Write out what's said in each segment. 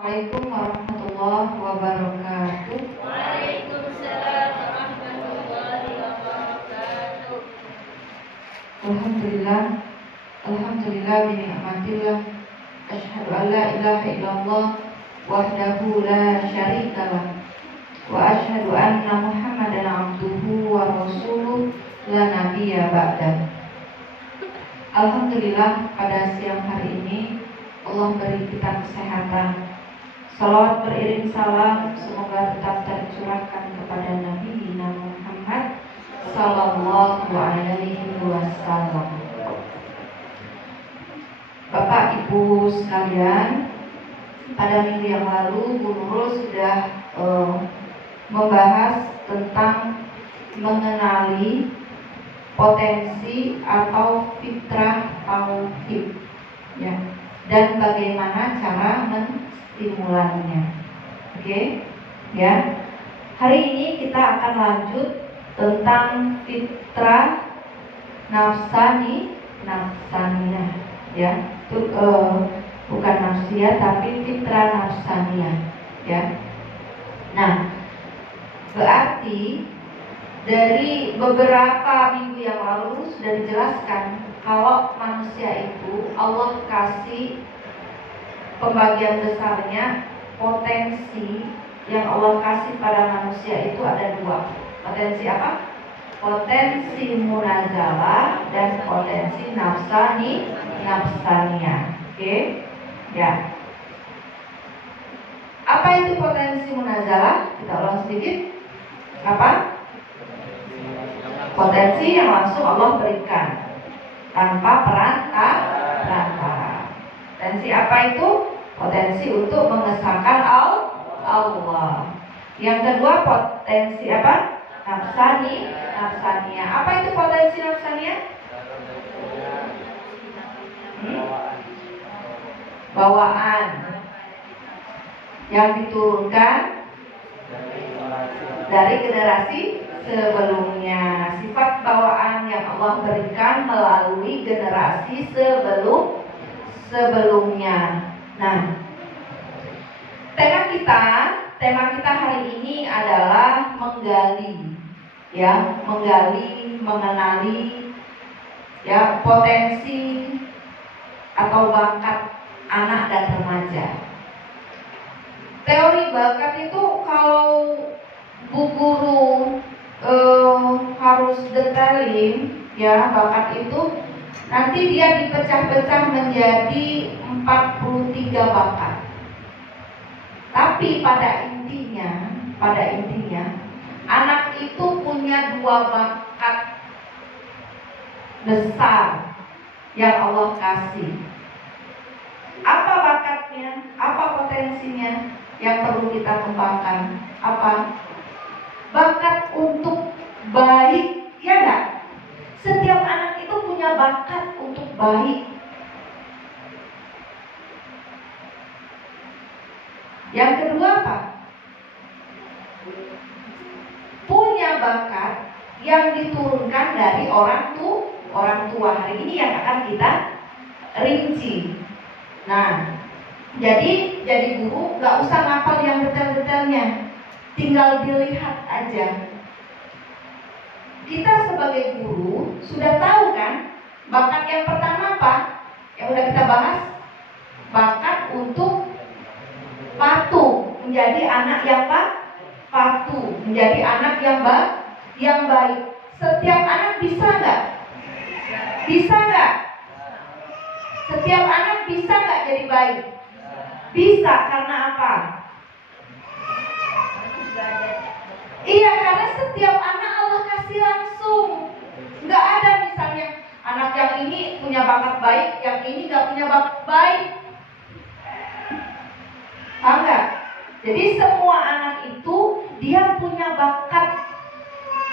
Assalamualaikum warahmatullahi wabarakatuh. Waalaikumsalam warahmatullahi wabarakatuh. Alhamdulillah bi ni'matillah. Asyhadu an la ilaha illallah wahdahu la syarikalah. Wa asyhadu anna Muhammadan abduhu wa rasuluh la nabiyya ba'dah. Alhamdulillah pada siang hari ini Allah beri kita kesehatan. Salawat beriring salam semoga tetap tercurahkan kepada Nabi Muhammad sallallahu alaihi wasallam. Bapak Ibu sekalian, pada minggu yang lalu Bu Nurul sudah membahas tentang mengenali potensi atau fitrah tauhid, ya, dan bagaimana cara stimulannya. Oke, ya. Hari ini kita akan lanjut tentang fitrah nafsaniyah, ya. Itu bukan nafsiyah tapi fitrah nafsaniyah, ya. Nah, berarti dari beberapa minggu yang lalu sudah dijelaskan kalau manusia itu Allah kasih pembagian besarnya potensi yang Allah kasih pada manusia itu ada dua. Potensi apa? Potensi munazalah dan potensi nafsaniyah. Oke? Ya. Apa itu potensi munazalah? Kita ulang sedikit. Apa? Potensi yang langsung Allah berikan tanpa perantara. Potensi apa itu? Potensi untuk mengesahkan Allah. Yang kedua potensi apa? Nafsaniyah. Apa itu potensi nafsaniyah? Bawaan yang diturunkan dari generasi sebelumnya. Sifat bawaan yang Allah berikan melalui generasi sebelumnya. Nah, tema kita hari ini adalah menggali, ya, mengenali, ya, potensi atau bakat anak dan remaja. Teori bakat itu kalau Bu Guru harus detailin, ya, bakat itu nanti dia dipecah-pecah menjadi 43 bakat. Tapi pada intinya anak itu punya dua bakat besar yang Allah kasih. Apa bakatnya? Apa potensinya yang perlu kita kembangkan? Apa? Bakat untuk baik, ya enggak? Setiap anak itu punya bakat untuk baik. Yang kedua apa? Punya bakat yang diturunkan dari orang tua. Hari ini yang akan kita rinci. Nah, jadi guru nggak usah ngapal yang detail-detailnya, tinggal dilihat aja. Kita sebagai guru sudah tahu kan bakat yang pertama apa? Yang udah kita bahas, bakat untuk patuh, menjadi anak yang patuh, menjadi anak yang baik. Setiap anak bisa nggak? Bisa nggak? Setiap anak bisa nggak jadi baik? Bisa, karena apa? Iya, karena setiap anak Allah kasih langsung. Nggak ada misalnya anak yang ini punya bakat baik, yang ini nggak punya bakat baik. Paham nggak? Jadi semua anak itu dia punya bakat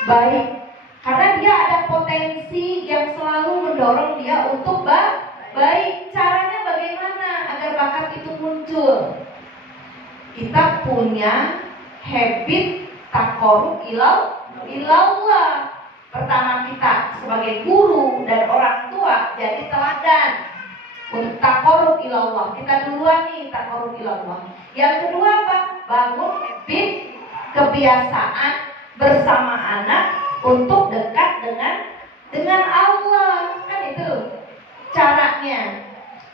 baik, karena dia ada potensi yang selalu mendorong dia untuk baik. Caranya bagaimana agar bakat itu muncul? Kita punya habit taqarrub ilallah. Pertama, kita sebagai guru dan orang tua jadi teladan. Untuk taqarrub ilallah. Kita duluan nih taqarrub ilallah. Yang kedua apa? Bangun habit, kebiasaan bersama anak untuk dekat dengan Allah. Kan itu caranya.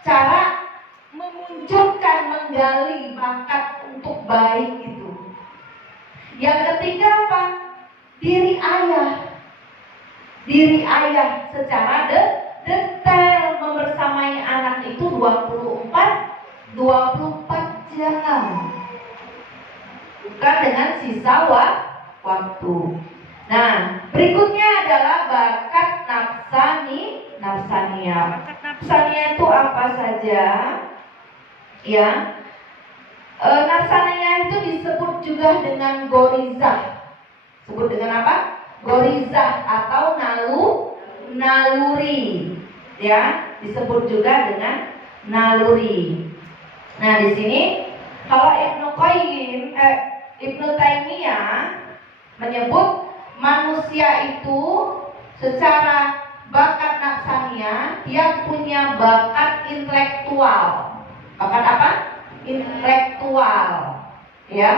Cara memunculkan, menggali bakat untuk baik itu. Yang ketiga apa? Diri ayah secara detail membersamai anak itu 24 jam. Bukan dengan sisa waktu. Nah, berikutnya adalah bakat nafsaniyah. Bakat nafsaniyah itu apa saja? Ya, nafsaniyah itu disebut juga dengan gorizah. Sebut dengan apa? Gorizah atau naluri. Ya, disebut juga dengan naluri. Nah, di sini kalau Ibnu Taimiyah menyebut manusia itu secara bakat nafsaniyah dia punya bakat intelektual. Bakat apa? Intelektual. Ya.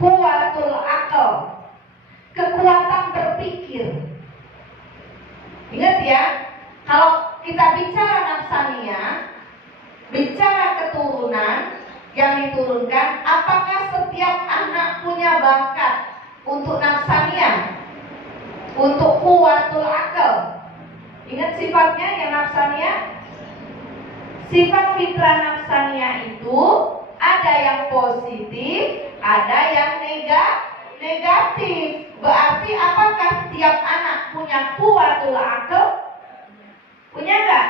Kuwatul akal. Kekuatan berpikir. Ingat ya, kalau kita bicara nafsaniyah, bicara keturunan yang diturunkan, apakah setiap anak punya bakat untuk nafsaniyah? Untuk kuwatul akal. Ingat sifatnya yang nafsaniyah? Sifat fitrah nafsaniyah itu ada yang positif, ada yang negatif. Berarti apakah tiap anak punya kuwatul akal? Punya enggak?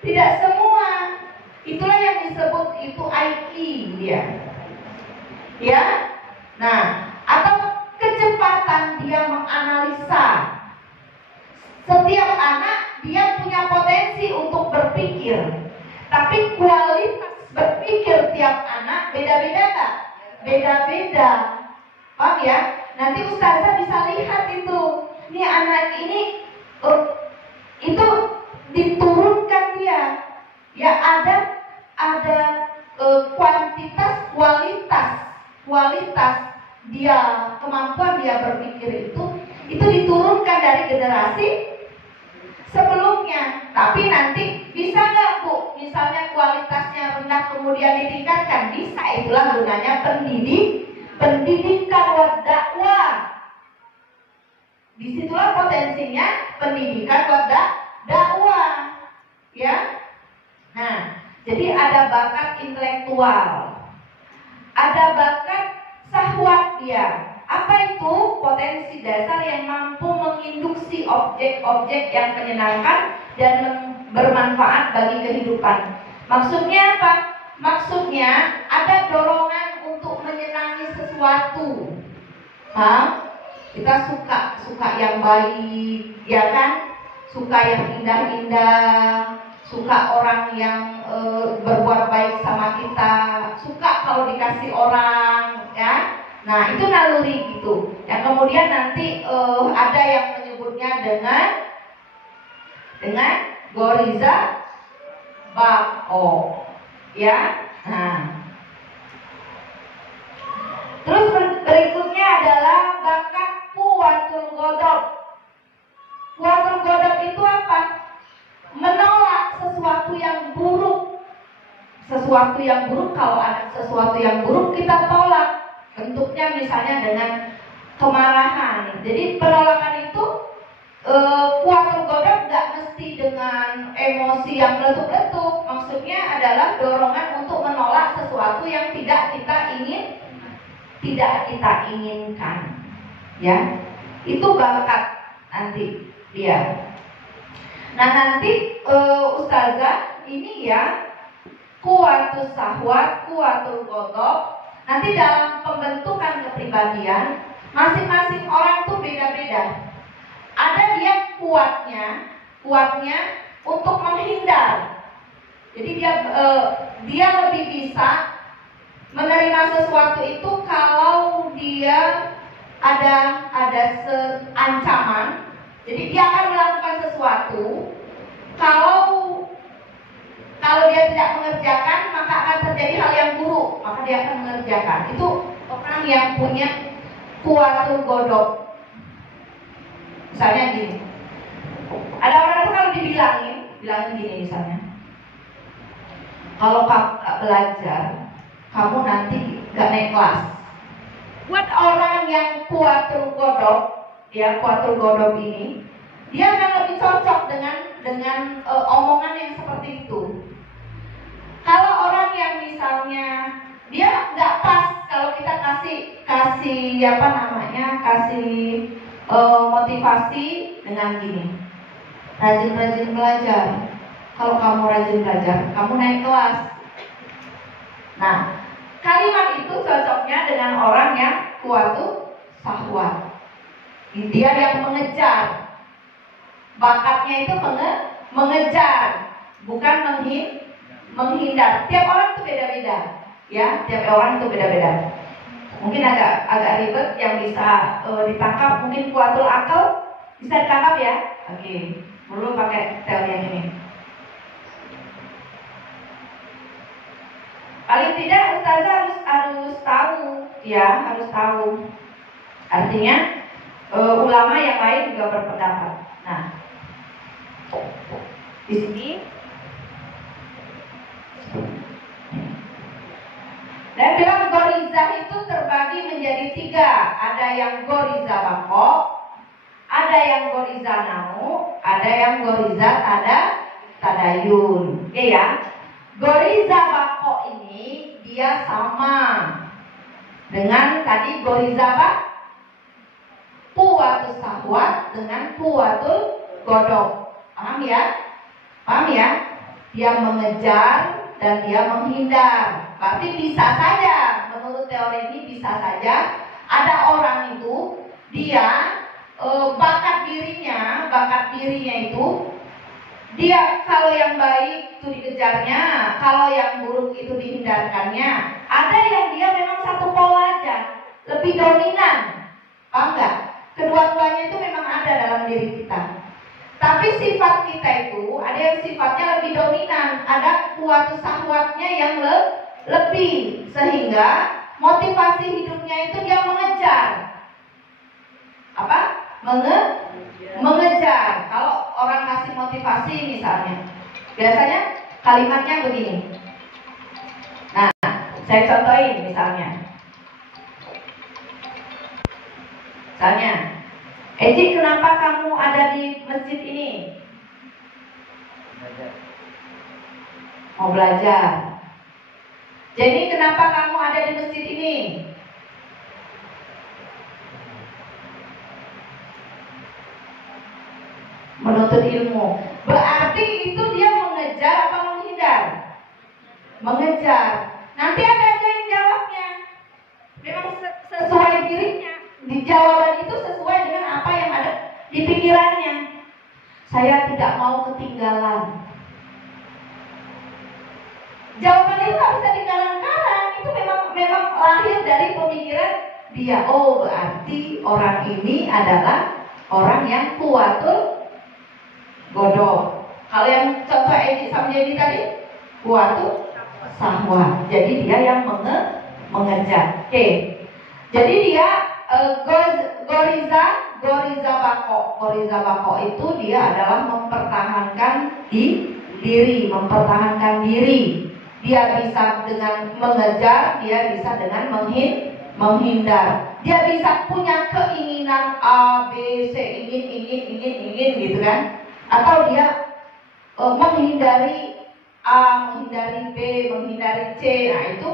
Tidak semua. Itulah yang disebut itu IQ dia. Ya. Nah, atau kecepatan dia menganalisa. Setiap anak dia punya potensi untuk berpikir. Tapi kualitas berpikir tiap anak beda-beda enggak? Beda-beda. Paham ya? Nanti ustazah bisa lihat itu. Ini anak ini itu diturunkan dia. Ya ada kuantitas, kualitas dia, kemampuan dia berpikir itu diturunkan dari generasi sebelumnya. Tapi nanti bisa nggak Bu? Misalnya kualitasnya rendah kemudian ditingkatkan, bisa. Itulah gunanya pendidikan wa dakwah. Disitulah potensinya pendidikan wa dakwah. Ya. Nah, jadi ada bakat intelektual, ada bakat syahwat dia. Apa itu? Potensi dasar yang mampu menginduksi objek-objek yang menyenangkan dan bermanfaat bagi kehidupan. Maksudnya apa? Maksudnya ada dorongan untuk menyenangi sesuatu. Kita suka yang baik, ya kan? Suka yang indah-indah, suka orang yang berbuat baik sama kita, suka kalau dikasih orang, ya. Nah, itu naluri gitu. Yang kemudian nanti ada yang menyebutnya dengan goriza ba'o, ya. Nah, terus berikutnya adalah bakat kuwatul ghadab. Kuwatul ghadab itu apa? Menolak sesuatu yang buruk. Sesuatu yang buruk, kalau ada sesuatu yang buruk kita tolak. Bentuknya misalnya dengan kemarahan. Jadi penolakan itu kuwatul ghadab gak mesti dengan emosi yang meletup-letup. Maksudnya adalah dorongan untuk menolak sesuatu yang tidak kita inginkan. Ya, itu bakat nanti dia. Nah, nanti ustazah ini ya kuwatus sahwat, kuwatul ghadab. Nanti dalam pembentukan kepribadian masing-masing orang tuh beda-beda. Ada dia kuatnya untuk menghindar. Jadi dia lebih bisa menerima sesuatu itu kalau dia ada ancaman. Jadi dia akan melakukan sesuatu kalau Kalau dia tidak mengerjakan, maka akan terjadi hal yang buruk, maka dia akan mengerjakan. Itu orang yang punya kuatul godok. Misalnya gini, ada orang itu kalau bilangin gini misalnya, kalau kamu gak belajar, kamu nanti gak naik kelas. Buat orang yang kuatul godok, ya kuatul godok ini, dia akan lebih cocok dengan omongan yang seperti itu. Kalau orang yang misalnya dia nggak pas, kalau kita kasih motivasi dengan gini, rajin belajar. Kalau kamu rajin belajar, kamu naik kelas. Nah, kalimat itu cocoknya dengan orang yang kuatu sahwat. Dia yang mengejar, bakatnya itu mengejar, bukan menghindar. Tiap orang itu beda-beda, ya. Tiap orang itu beda-beda. Mungkin agak ribet, yang bisa ditangkap mungkin kuatul akal bisa ditangkap ya. Oke, dulu pakai teori yang ini. Paling tidak ustazah harus tahu, ya, harus tahu. Artinya ulama yang lain juga berpendapat. Nah, di sini dan bilang gorizah itu terbagi menjadi 3. Ada yang gorizah bako, ada yang gorizah namu, ada yang gorizah tadayun. Oke ya. Gorizah bako ini dia sama dengan tadi gorizah kuatul sahwat dengan kuatul godok. Paham ya? Paham ya? Dia mengejar dan dia menghindar. Berarti bisa saja, menurut teori ini bisa saja ada orang itu dia bakat dirinya itu dia kalau yang baik itu dikejarnya, kalau yang buruk itu dihindarkannya. Ada yang dia memang satu pola aja, lebih dominan. Paham nggak? Kedua-duanya itu memang ada dalam diri kita. Tapi sifat kita itu ada yang sifatnya lebih dominan, ada kuatus sahwatnya yang lebih, sehingga motivasi hidupnya itu dia mengejar. Apa? Mengejar. Kalau orang kasih motivasi misalnya, biasanya kalimatnya begini. Nah, saya contohin misalnya. Eji, kenapa kamu ada di masjid ini? Mau belajar. Jadi kenapa kamu ada di masjid ini? Menuntut ilmu. Berarti itu dia mengejar apa menghindar? Mengejar. Nanti ada aja yang jawabnya memang sesuai dirinya. Di jawaban itu sesuai dengan apa yang ada di pikirannya. Saya tidak mau ketinggalan. Jawaban itu nggak bisa dikalang-kalang. Itu memang lahir dari pemikiran dia. Oh, berarti orang ini adalah orang yang kuatul godok. Kalau yang contoh Edi sama Jadi tadi, kuatul sahwat. Jadi dia yang mengejar. Oke. Jadi dia goriza bako itu dia adalah mempertahankan diri, mempertahankan diri. Dia bisa dengan mengejar, dia bisa dengan menghindar. Dia bisa punya keinginan A, B, C, ingin gitu kan? Atau dia menghindari A, menghindari B, menghindari C. Nah, itu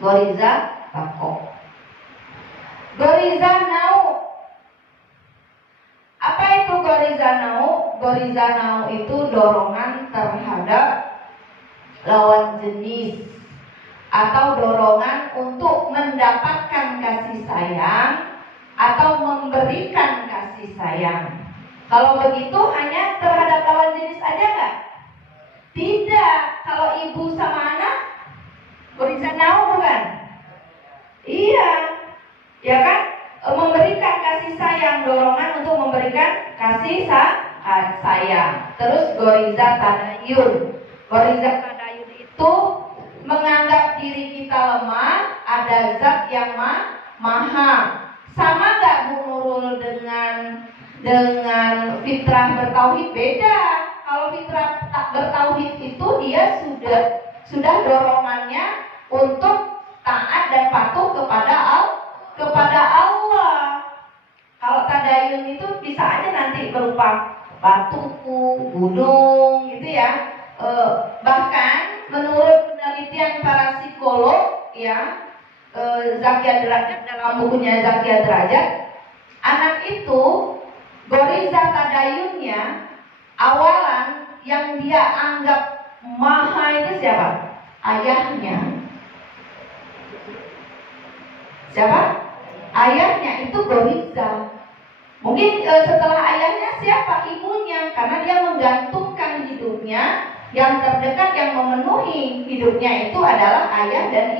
goriza bako. Goriza nau. Apa itu goriza nau? Goriza nau itu dorongan terhadap lawan jenis atau dorongan untuk mendapatkan kasih sayang atau memberikan kasih sayang. Kalau begitu hanya terhadap lawan jenis aja nggak? Tidak. Kalau ibu sama anak goriza nau bukan? Iya. Ya kan, memberikan kasih sayang, dorongan untuk memberikan kasih sayang. Terus goriza tadayun. Goriza Tadayun itu menganggap diri kita lemah, ada zat yang maha. Sama nggak Bu Nurul dengan fitrah bertauhid? Beda. Kalau fitrah bertauhid itu dia sudah dorongannya untuk taat dan patuh kepada Allah. Kalau tadayun itu bisa aja nanti berupa batu, gunung, gitu ya. Bahkan menurut penelitian para psikolog, ya, Zakia Derajat dalam bukunya Zakia Derajat, anak itu goriza tadayunnya awalan yang dia anggap maha itu siapa? Ayahnya. Siapa? Ayahnya itu goriza. Mungkin setelah ayahnya siapa? Ibunya, karena dia menggantungkan hidupnya yang terdekat, yang memenuhi hidupnya itu adalah ayah dan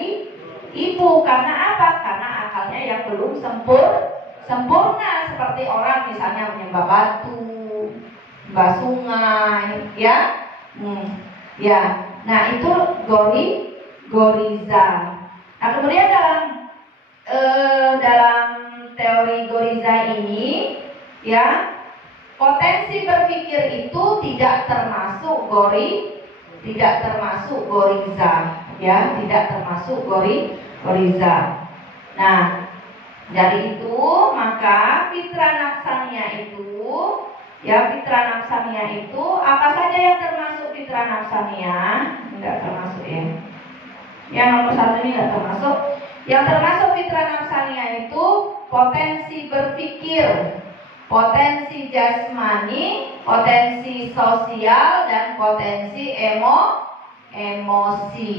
ibu. Karena apa? Karena akalnya yang belum sempurna, seperti orang misalnya menyembah batu, menyembah sungai, ya. Ya. Nah, itu goriza. Nah, kemudian dalam teori goriza ini, ya, potensi berpikir itu tidak termasuk goriza, ya, tidak termasuk goriza. Nah, dari itu maka fitrah nafsaniyah itu, ya, fitrah nafsaniyah itu apa saja yang termasuk fitrah nafsaniyah? Enggak termasuk, ya. Yang nomor 1 ini enggak termasuk. Yang termasuk fitrah nafsaniyah itu potensi berpikir, potensi jasmani, potensi sosial, dan potensi emosi.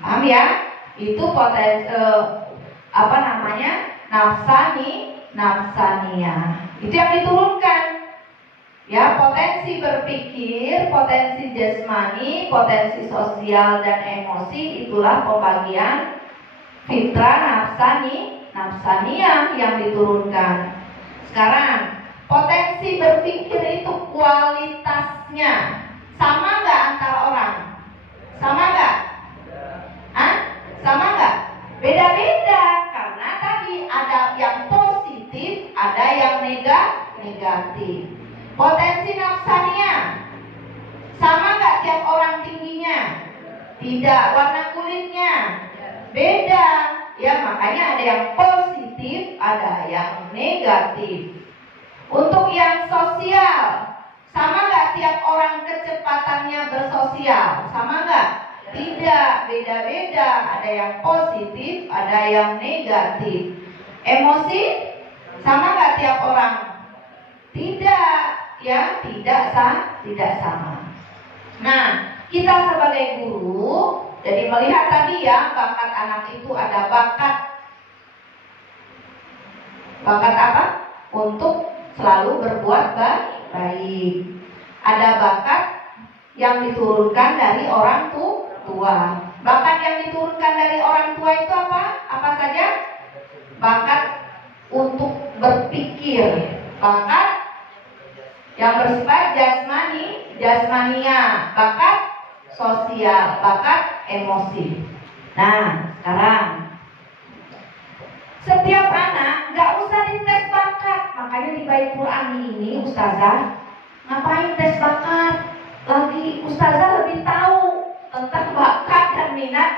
Paham ya? Itu potensi nafsaniyah. Itu yang diturunkan. Ya, potensi berpikir, potensi jasmani, potensi sosial, dan emosi, itulah pembagian fitrah nafsaniyah yang diturunkan. Sekarang, potensi berpikir itu kualitasnya sama nggak antara orang? Sama nggak? Sama nggak? Beda-beda, karena tadi ada yang positif, ada yang negatif. Potensi nafsaniyah sama nggak tiap orang tingginya? Tidak. Warna kulitnya beda, ya, makanya ada yang positif, ada yang negatif. Untuk yang sosial, sama nggak tiap orang kecepatannya bersosial? Sama nggak? Tidak, beda-beda. Ada yang positif, ada yang negatif. Emosi, sama nggak tiap orang? Tidak, ya, tidak sama. Nah, kita sebagai guru, jadi melihat tadi, ya, bakat anak itu ada bakat apa? Untuk selalu berbuat baik. Ada bakat yang diturunkan dari orang tua. Bakat yang diturunkan dari orang tua itu apa? Apa saja? Bakat untuk berpikir, bakat yang bersifat jasmania, bakat sosial, bakat emosi. Nah, sekarang setiap anak nggak usah dites bakat. Makanya di Baik Quran ini, Ustazah, ngapain tes bakat? Lagi Ustazah lebih tahu tentang bakat dan minat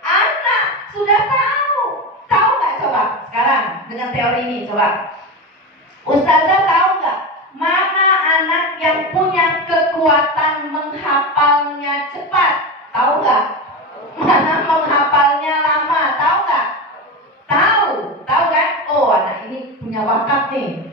anak. Sudah tahu nggak? Coba sekarang dengan teori ini, coba Ustazah tahu nggak mana anak yang punya kekuatan menghafalnya cepat? Tahu nggak? Mana menghafalnya lama? Tahu nggak? Tahu kan? Oh, anak ini punya bakat nih.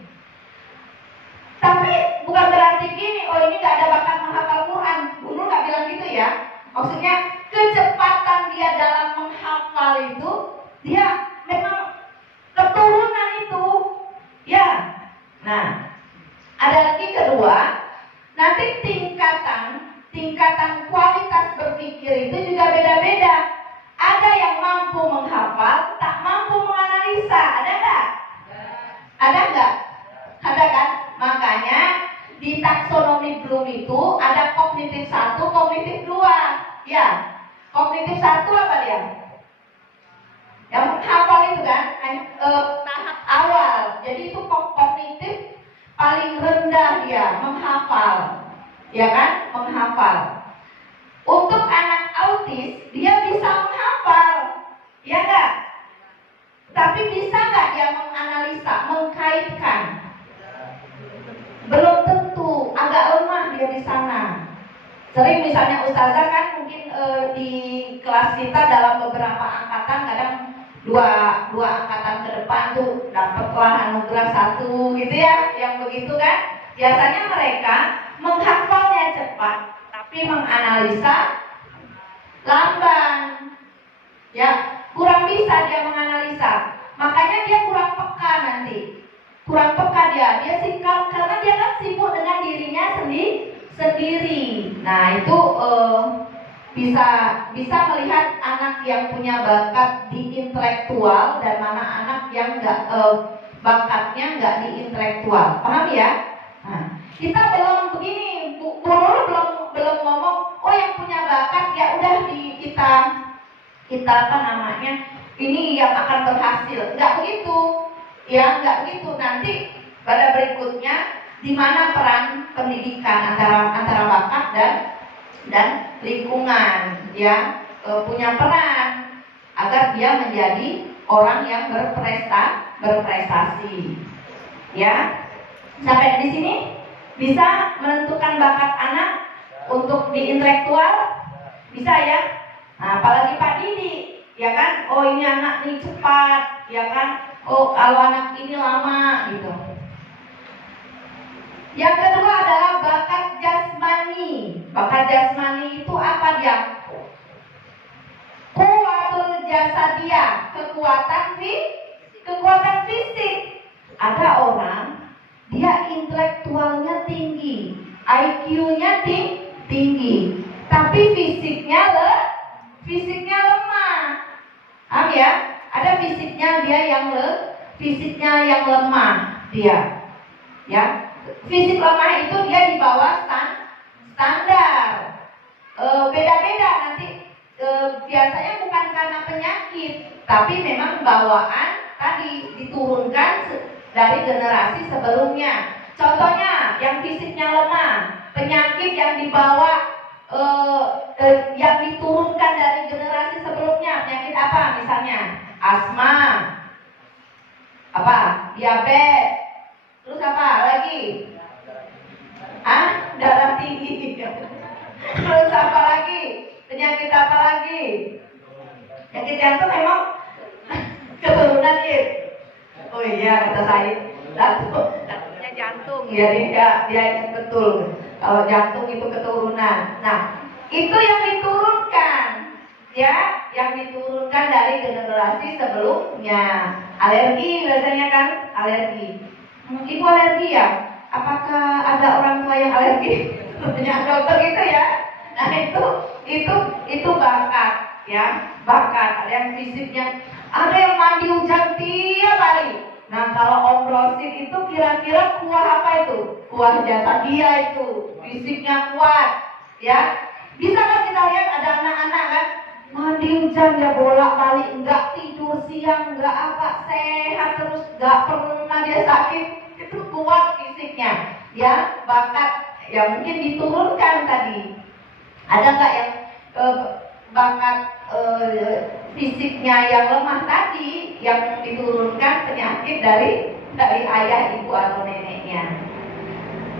Tapi bukan berarti gini, oh ini nggak ada bakat menghafal Quran. Guru nggak bilang gitu, ya. Maksudnya kecepatan dia dalam menghafal itu, dia memang keturunan itu, ya. Nah, ada lagi kedua, nanti tingkatan kualitas berpikir itu juga beda-beda. Ada yang mampu menghafal, tak mampu menganalisa. Ada nggak? Ada nggak? Ada kan? Makanya di taksonomi Bloom itu ada kognitif 1, kognitif 2. Ya, kognitif 1 apa dia? Yang menghafal itu kan, tahap awal. Jadi itu kognitif paling rendah dia, menghafal. Ya kan, menghafal. Untuk anak autis, dia bisa menghafal. Ya enggak? Tapi bisa nggak dia menganalisa, mengkaitkan? Belum tentu, agak lemah dia di sana. Sering misalnya ustazah kan mungkin di kelas kita dalam beberapa angkatan kadang dua angkatan ke depan tuh dapatlah anugerah 1 gitu ya, yang begitu kan. Biasanya mereka menghafalnya cepat, tapi menganalisa lamban. Ya, kurang bisa dia menganalisa. Makanya dia kurang peka nanti. Kurang peka dia sikap karena dia kan sibuk dengan dirinya sendiri. Nah, itu bisa melihat anak yang punya bakat di intelektual dan mana anak yang bakatnya nggak di intelektual. Paham ya? Nah, kita belum begini, Bu Nurul belum ngomong, oh yang punya bakat ya udah kita apa namanya, ini yang akan berhasil. Nggak begitu. Ya, nggak begitu. Nanti pada berikutnya di mana peran pendidikan antara bakat dan lingkungan, ya, punya peran agar dia menjadi orang yang berprestasi. Ya. Sampai di sini bisa menentukan bakat anak untuk di intelektual, bisa ya. Nah, apalagi Pak Didi, ya kan? Oh ini anak ini cepat, ya kan? Oh kalau anak ini lama, gitu. Yang kedua adalah bakat jasmani. Bakat jasmani itu apa dia? Kuwatul jasadiyah, kekuatan fisik. Ada orang dia intelektualnya tinggi, IQ-nya tinggi, tapi fisiknya lemah. Paham ya? Ada fisiknya yang lemah dia. Ya. Fisik lemah itu dia di bawah standar. Beda-beda nanti. Biasanya bukan karena penyakit, tapi memang bawaan tadi diturunkan dari generasi sebelumnya. Contohnya yang fisiknya lemah, penyakit yang dibawa yang diturunkan dari generasi sebelumnya. Penyakit apa misalnya? Asma, apa? Diabetes. Terus apa lagi? Darah tinggi. Terus apa lagi? Penyakit apa lagi? Penyakit jantung memang keturunan ya. Oh iya, kata saya jantungnya jantung ya, dia ingat betul kalau jantung itu keturunan. Nah, itu yang diturunkan, ya, yang diturunkan dari generasi sebelumnya. Alergi biasanya kan, alergi. Ibu alergi ya? Apakah ada orang tua yang alergi? Tanya dokter gitu ya. Nah, itu bakat, ya, bakat. Ada yang fisiknya, ada yang mandi hujan tiap hari. Nah, kalau Om Rosid itu kira-kira kuah apa itu? Kuah jasadiyah itu, fisiknya kuat, ya. Bisa kan kita lihat ada anak-anak kan, mandi hujan ya bolak-balik, nggak tidur siang, nggak apa, sehat terus, nggak pernah dia sakit. Itu kuat fisiknya, ya, bakat yang mungkin diturunkan tadi. Ada nggak yang bakat fisiknya yang lemah tadi, yang diturunkan penyakit dari ayah, ibu atau neneknya.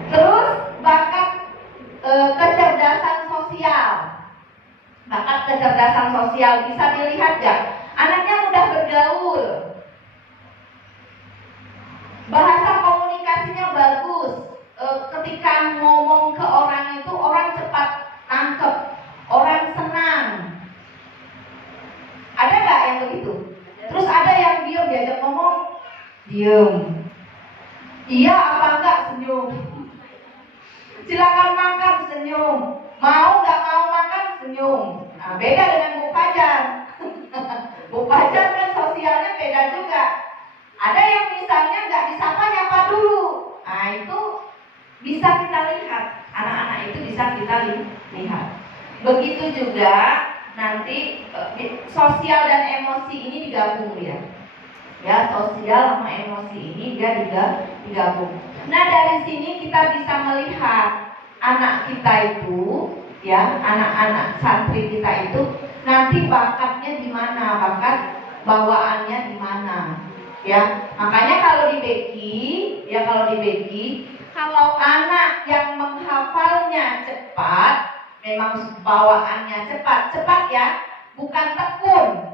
Terus bakat kecerdasan sosial. Bakat kecerdasan sosial bisa dilihat nggak? Anaknya mudah bergaul, bahasa komunikasinya bagus. Ketika ngomong ke orang itu orang cepat nangkep, orang senang. Ada nggak yang begitu? Terus ada yang diam, diajak ngomong diam. Iya apa enggak senyum. Silakan makan senyum. Mau nggak mau makan senyum. Nah, beda dengan Bu Fajar. Bu Fajar kan sosialnya beda juga. Ada yang misalnya nggak disapa nyapa dulu. Nah itu bisa kita lihat, anak-anak itu bisa kita lihat. Begitu juga nanti sosial dan emosi ini digabung ya. Ya, sosial sama emosi ini dia digabung. Nah, dari sini kita bisa melihat anak kita itu, ya, anak-anak santri kita itu nanti bakatnya di mana, bakat bawaannya di mana. Ya, makanya kalau dibagi, kalau anak yang menghafalnya cepat, memang bawaannya cepat ya, bukan tekun.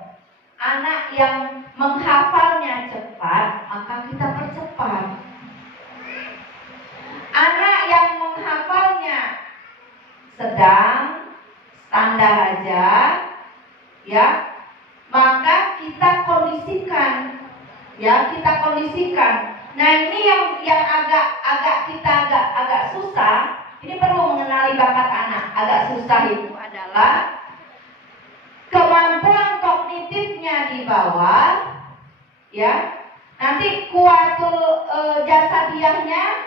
Anak yang menghafalnya cepat, maka kita percepat. Anak yang menghafalnya sedang, standar aja, ya, maka kita kondisikan, ya, kita kondisikan. Nah, ini yang agak susah. Ini perlu mengenali bakat anak. Agak susah itu adalah kemampuan kognitifnya di bawah, ya. Nanti kuatul jasadiahnya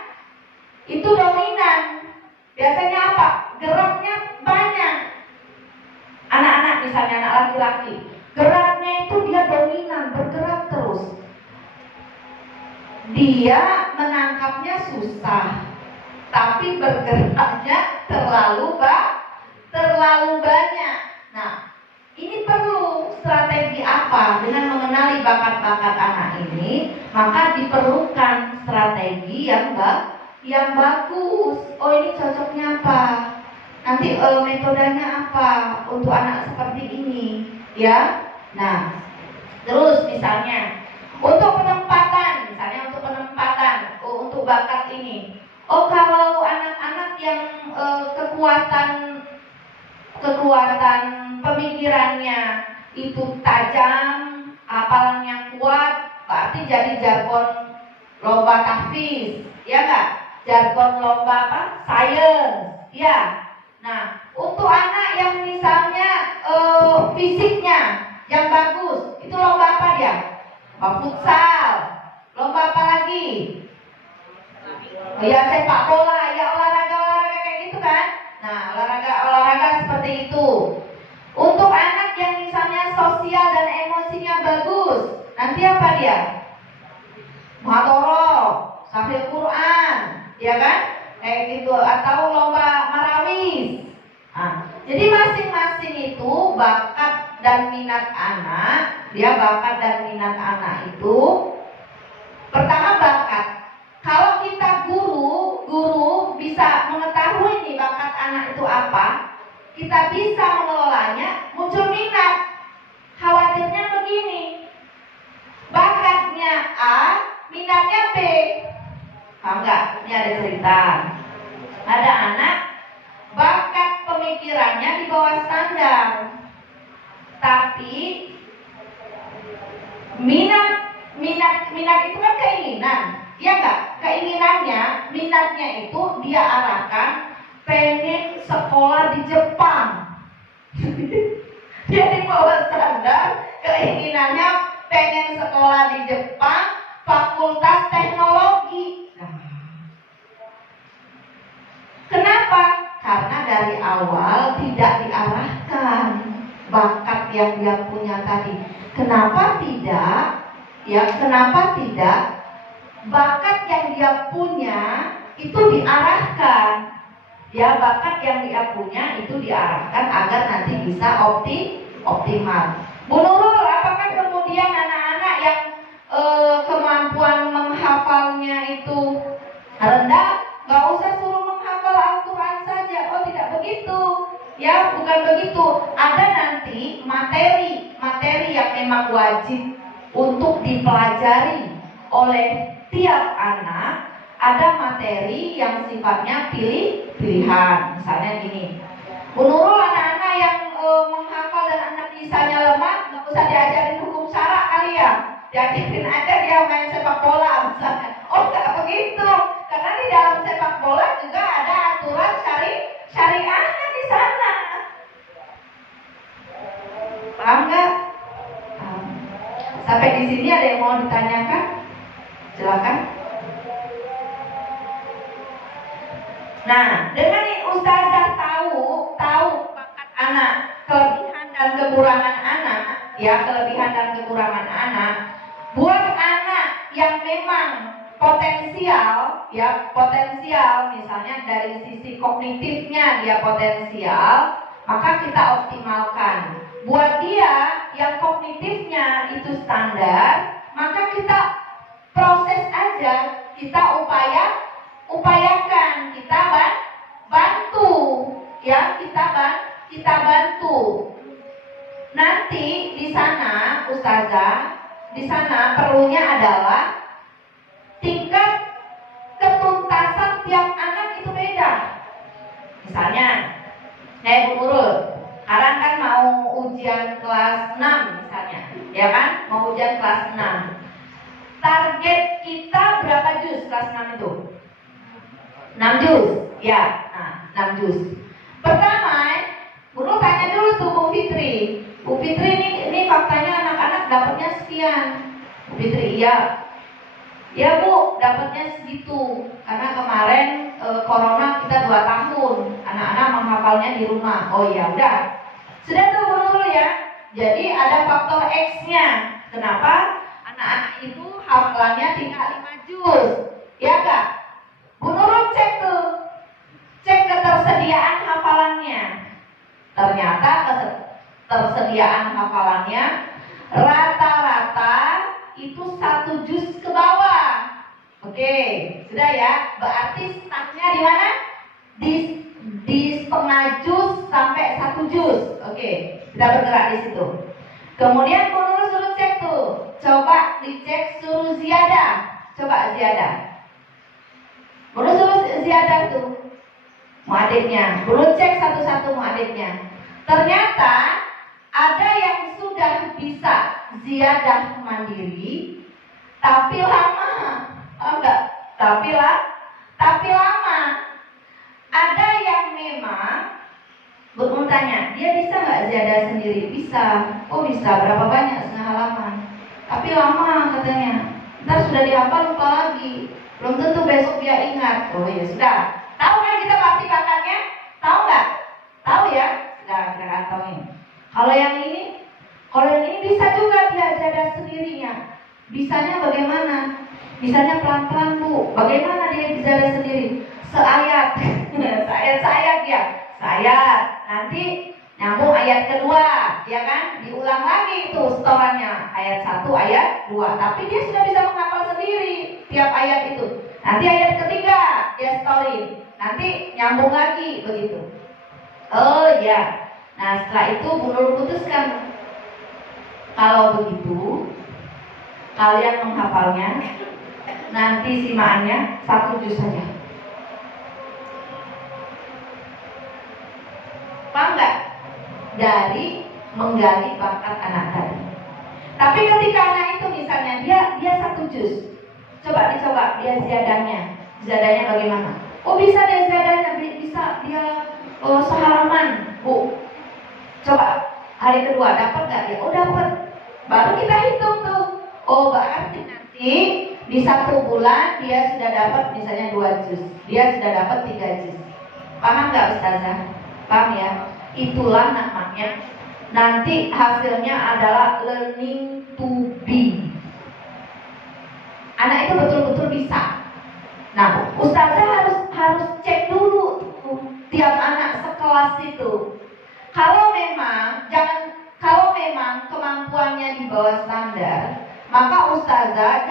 itu dominan. Biasanya apa? Geraknya banyak. Anak-anak misalnya anak laki-laki, geraknya itu dia dominan, bergerak terus. Dia menangkapnya susah, tapi bergeraknya terlalu banyak. Nah, ini perlu strategi apa? Dengan mengenali bakat-bakat anak ini, maka diperlukan strategi yang bagus. Oh, ini cocoknya apa? Nanti metodenya apa untuk anak seperti ini, ya? Nah, terus misalnya untuk penempatan, untuk bakat ini. Oh, kalau anak-anak yang kekuatan pemikirannya itu tajam, hafalannya kuat, berarti jadi jargon lomba tahfiz, ya enggak? Jargon lomba apa? Sains, ya. Nah, untuk anak yang misalnya fisiknya yang bagus, itu lomba apa dia? Lomba futsal, lomba apa lagi? Ya, sepak bola, ya, olahraga kayak gitu kan? Nah, olahraga seperti itu. Untuk anak yang misalnya sosial dan emosinya bagus, nanti apa dia? Muhadharah, hafal Quran, ya kan? Kayak gitu, atau lomba marawis. Nah, jadi masing-masing itu bakat dan minat anak, itu pertama bakat. Kalau kita guru bisa mengetahui nih bakat anak itu apa, kita bisa mengelolanya, muncul minat. Khawatirnya begini, bakatnya A, minatnya B. Paham nggak? Ini ada cerita. Ada anak bakat pemikirannya di bawah standar, tapi minat itu kan keinginan, ya nggak? Minatnya itu dia arahkan pengen sekolah di Jepang. Dia di bawah standar, keinginannya pengen sekolah di Jepang, fakultas teknologi. Kenapa? Karena dari awal tidak diarahkan bakat yang dia punya tadi. Kenapa tidak? Bakat yang dia punya itu diarahkan. Ya, bakat yang dia punya itu diarahkan agar nanti bisa optimal. Bu Nurul, apakah kemudian anak-anak yang kemampuan menghafalnya itu rendah, nggak usah suruh menghafal Al-Quran saja? Oh, tidak begitu. Ya, bukan begitu. Ada nanti materi yang memang wajib untuk dipelajari oleh tiap anak. Ada materi yang sifatnya pilihan. Misalnya gini, Bu Nurul, anak-anak yang menghafal dan anak misalnya lemah, nggak usah diajarin hukum syara kali ya, diajarin aja dia main sepak bola misalnya. Oh, nggak begitu, karena di dalam sepak bola juga ada aturan syariahnya di sana. Paham nggak? Sampai di sini ada yang mau ditanyakan? Silakan. Nah, dengan ustazah tahu bakat kekurangan anak, ya, kelebihan dan kekurangan anak. Buat anak yang memang potensial, ya, potensial, misalnya dari sisi kognitifnya dia potensial, maka kita optimalkan. Buat dia yang kognitifnya itu standar, maka kita proses aja, kita upayakan, kita bantu, ya, kita bantu. Nanti di sana, Ustazah, di sana perlunya adalah tingkat ketuntasan tiap anak itu beda. Misalnya, Bu Nurul, sekarang kan mau ujian kelas 6 misalnya, ya kan? Mau ujian kelas 6. Target kita berapa juz kelas 6 itu? 6 juz, ya. Nah, 6 juz. Pertama, Bu Nurul tanya dulu tuh Bu Fitri. Bu Fitri, ini faktanya anak-anak dapatnya sekian. Bu Fitri, iya. Ya Bu, dapatnya segitu. Karena kemarin corona kita 2 tahun, anak-anak menghafalnya di rumah. Oh ya udah, sudah tuh Bu Nurul ya. Jadi ada faktor X-nya. Kenapa anak-anak itu hafalannya tinggal 5 juz? Ya enggak? Bu Nurul cek tuh, cek ketersediaan hafalannya. Ternyata ketersediaan hafalannya rata-rata itu 1 juz ke bawah. Oke, sudah ya. Berarti startnya di mana? Di setengah juz sampai 1 juz. Oke, kita bergerak di situ. Kemudian Bu Nurul suruh cek tuh. Coba dicek, suruh ziyadah. Coba ziyadah. Bu Nurul suruh ziyadah tuh muadiknya. Bu Nurul cek satu-satu muadiknya. Ternyata ada yang sudah bisa ziyadah mandiri, tapi lama. Oh enggak, tapi lama. Ada yang memang bertanya, dia bisa nggak ziyadah sendiri? Bisa. Oh bisa, berapa banyak? Setengah halaman. Tapi lama katanya. Ntar sudah dihafal lupa lagi. Belum tentu besok dia ingat. Oh ya sudah. Tahu kan kita pasti bakatnya? Tahu nggak? Tahu ya? Sudah kita kantongin. Kalau yang ini bisa juga dia ziyadah sendirinya. Bisanya bagaimana? Bisanya pelan-pelan Bu. Bagaimana dia ziyadah sendiri? Seayat. Sayat ya. Sayat. Nanti nyambung ayat kedua, ya kan? Diulang lagi itu setorannya. Ayat 1, ayat 2. Tapi dia sudah bisa menghafal sendiri tiap ayat itu. Nanti ayat ketiga dia setorin. Nanti nyambung lagi begitu. Oh ya. Nah setelah itu Bu Nurul putuskan, kalau begitu kalian menghafalnya, nanti simaannya 1 juz saja. Paham nggak? Dari menggali bakat anak tadi. Tapi ketika anak itu misalnya dia 1 juz, coba dicoba dia ziyadahnya bagaimana? Oh bisa dia ziyadahnya, bisa dia sehalaman Bu. Coba hari kedua dapat nggak ya? Oh dapat. Baru kita hitung tuh. Oh berarti nanti di 1 bulan dia sudah dapat misalnya 2 juz, dia sudah dapat 3 juz. Paham nggak Ustazah? Paham ya? Itulah namanya. Nanti hasilnya adalah learning to be. Anak itu betul-betul bisa. Nah, Ustazah harus cek dulu tuh, tiap anak sekelas itu. Kalau memang kemampuannya di bawah standar, maka Ustazah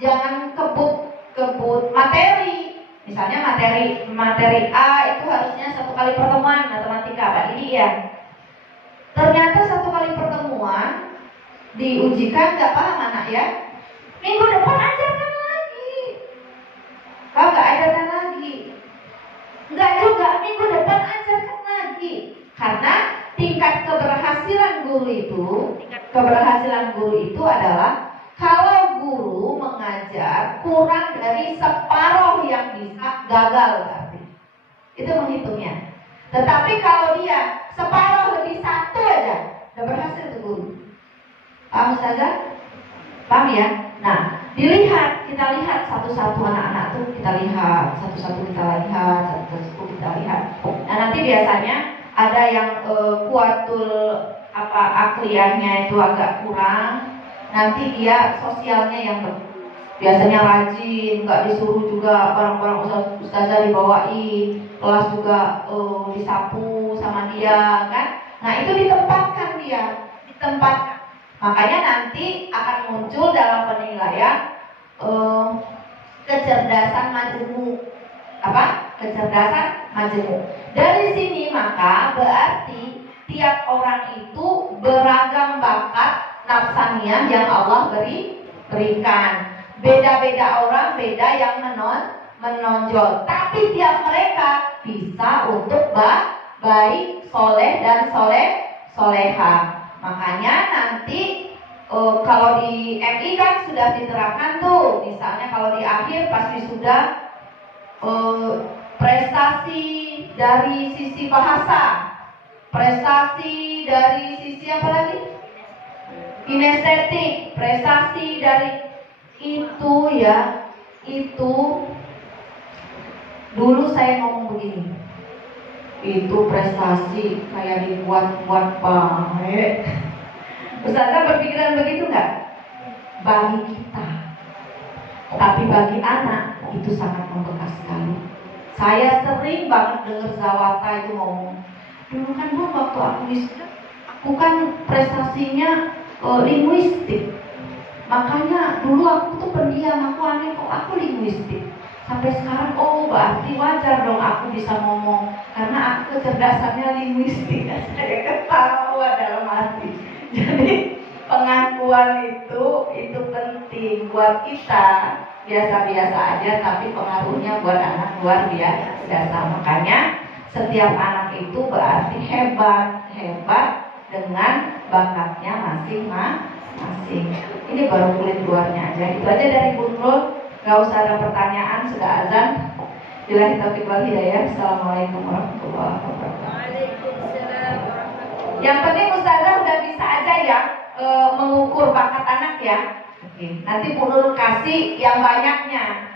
jangan kebut materi. Misalnya materi A itu harusnya 1 kali pertemuan matematika, Pak Didi ya. Ternyata 1 kali pertemuan diujikan nggak paham anak ya. Minggu depan ajarkan lagi. Kalau nggak ajarkan lagi, nggak juga minggu depan ajarkan lagi. Karena tingkat keberhasilan guru itu adalah kalau guru mengajar kurang dari separuh yang bisa, gagal berarti. Itu menghitungnya. Tetapi kalau dia separuh lebih 1 aja, udah berhasil tuh guru. Paham Ustazah? Paham ya? Nah, kita lihat satu-satu anak-anak tuh, kita lihat satu-satu kita lihat. Nah nanti biasanya ada yang kuatul akliyahnya itu agak kurang, nanti dia sosialnya yang biasanya rajin, nggak disuruh juga barang-barang ustazah dibawain, kelas juga disapu sama dia kan. Nah itu ditempatkan dia, ditempatkan. Makanya nanti akan muncul dalam penilaian kecerdasan majemuk. Apa? Kecerdasan majemuk. Dari sini maka berarti tiap orang itu beragam bakat nafsaniyah yang Allah berikan. Beda-beda orang, beda yang menonjol. Tapi tiap mereka bisa untuk baik, soleh dan soleha. Makanya nanti kalau di MI kan sudah diterapkan tuh. Misalnya kalau di akhir pasti sudah prestasi dari sisi bahasa, prestasi dari sisi apa lagi? Kinestetik, prestasi dari itu ya, itu dulu saya ngomong begini, itu prestasi kayak dibuat-buat banget. Ustazah berpikiran begitu nggak? Bagi kita, tapi bagi anak itu sangat membekas sekali. Saya sering banget dengar Zawata itu ngomong, dulu kan Bu waktu aku kan prestasinya linguistik. Makanya dulu aku tuh pendiam, aku aneh kok aku linguistik. Sampai sekarang berarti wajar dong aku bisa ngomong karena aku kecerdasannya linguistik. Saya ketawa dalam hati. Jadi pengakuan itu penting buat kita. Biasa-biasa aja tapi pengaruhnya buat anak luar biasa. Makanya setiap anak itu berarti hebat dengan bakatnya masing-masing. Ini baru kulit luarnya aja. Itu aja dari Bu Nurul. Gak usah ada pertanyaan, sudah azan. Billahi taufiq wal hidayah. Assalamualaikum warahmatullahi wabarakatuh. Waalaikumsalam warahmatullahi. Yang penting ustazah udah bisa aja ya mengukur bakat anak ya. Oke. Nanti Bu Nurul kasih yang banyaknya.